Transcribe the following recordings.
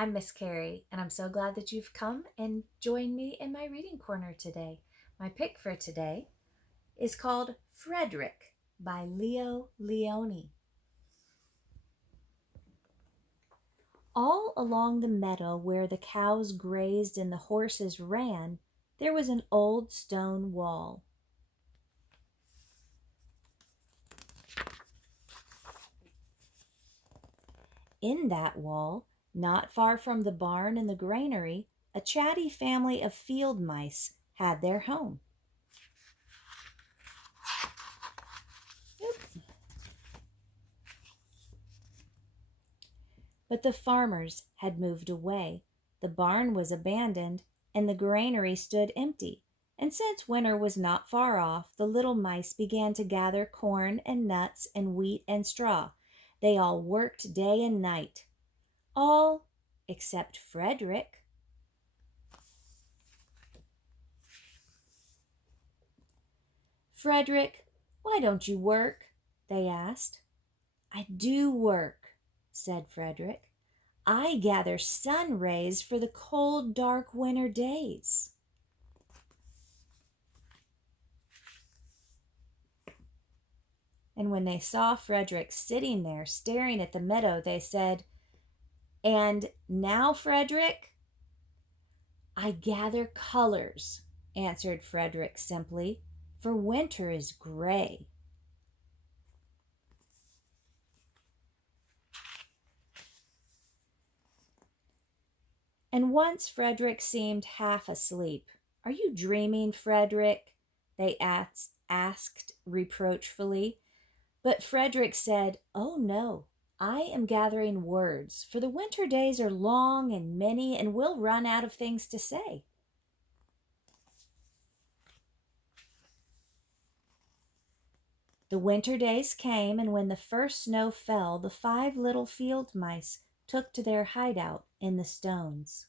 I'm Miss Carrie, and I'm so glad that you've come and joined me in my reading corner today. My pick for today is called Frederick by Leo Lionni. All along the meadow where the cows grazed and the horses ran, there was an old stone wall. In that wall, not far from the barn and the granary, a chatty family of field mice had their home. But the farmers had moved away. The barn was abandoned, and the granary stood empty. And since winter was not far off, the little mice began to gather corn and nuts and wheat and straw. They all worked day and night. All except Frederick. Frederick, why don't you work? They asked. I do work, said Frederick. I gather sun rays for the cold, dark winter days. And when they saw Frederick sitting there staring at the meadow, they said, And now, Frederick? I gather colors, answered Frederick simply, for winter is gray. And once Frederick seemed half asleep. Are you dreaming, Frederick? They asked reproachfully. But Frederick said, Oh no, I am gathering words, for the winter days are long and many, and we'll run out of things to say. The winter days came, and when the first snow fell, the 5 little field mice took to their hideout in the stones.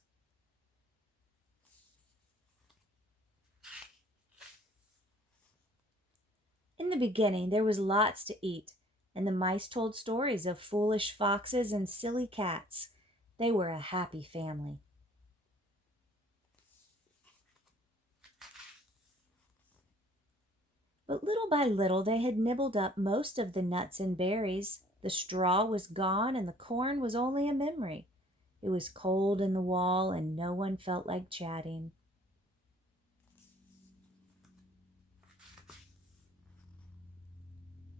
In the beginning, there was lots to eat, and the mice told stories of foolish foxes and silly cats. They were a happy family. But little by little, they had nibbled up most of the nuts and berries. The straw was gone, and the corn was only a memory. It was cold in the wall, and no one felt like chatting.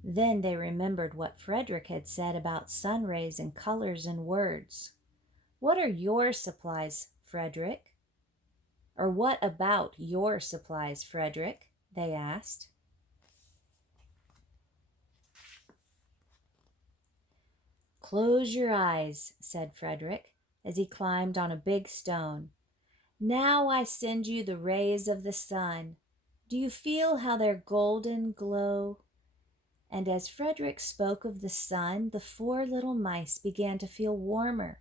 Then they remembered what Frederick had said about sun rays and colors and words. What are your supplies, Frederick? Or what about your supplies, Frederick? They asked. Close your eyes, said Frederick, as he climbed on a big stone. Now I send you the rays of the sun. Do you feel how their golden glow? And as Frederick spoke of the sun, the 4 little mice began to feel warmer.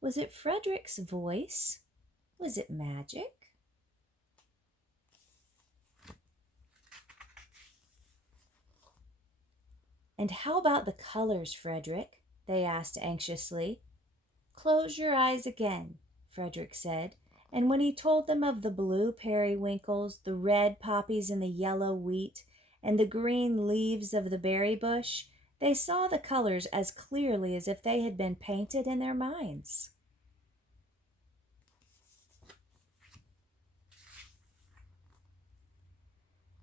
Was it Frederick's voice? Was it magic? And how about the colors, Frederick? They asked anxiously. Close your eyes again, Frederick said, and when he told them of the blue periwinkles, the red poppies and the yellow wheat, and the green leaves of the berry bush, they saw the colors as clearly as if they had been painted in their minds.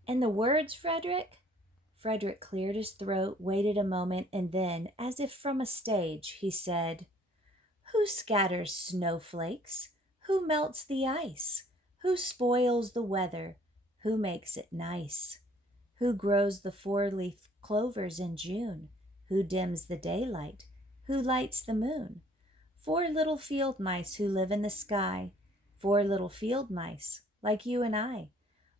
And the words, Frederick? Frederick cleared his throat, waited a moment, and then, as if from a stage, he said, Who scatters snowflakes? Who melts the ice? Who spoils the weather? Who makes it nice? Who grows the 4-leaf clovers in June? Who dims the daylight? Who lights the moon? 4 little field mice who live in the sky. 4 little field mice, like you and I.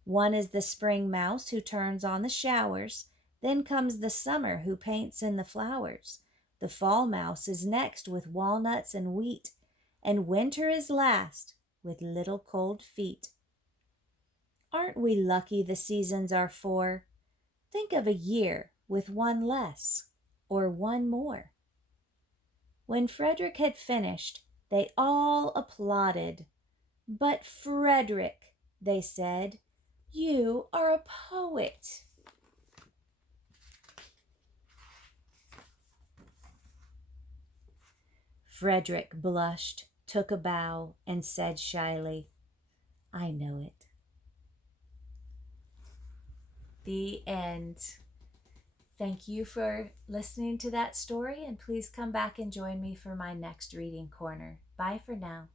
One is the spring mouse who turns on the showers. Then comes the summer who paints in the flowers. The fall mouse is next with walnuts and wheat. And winter is last with little cold feet. Aren't we lucky the seasons are 4? Think of a year with 1 less or 1 more. When Frederick had finished, They all applauded. "But Frederick," they said, "you are a poet." Frederick blushed, took a bow, and said shyly, "I know it." The end. Thank you for listening to that story, and please come back and join me for my next reading corner. Bye for now.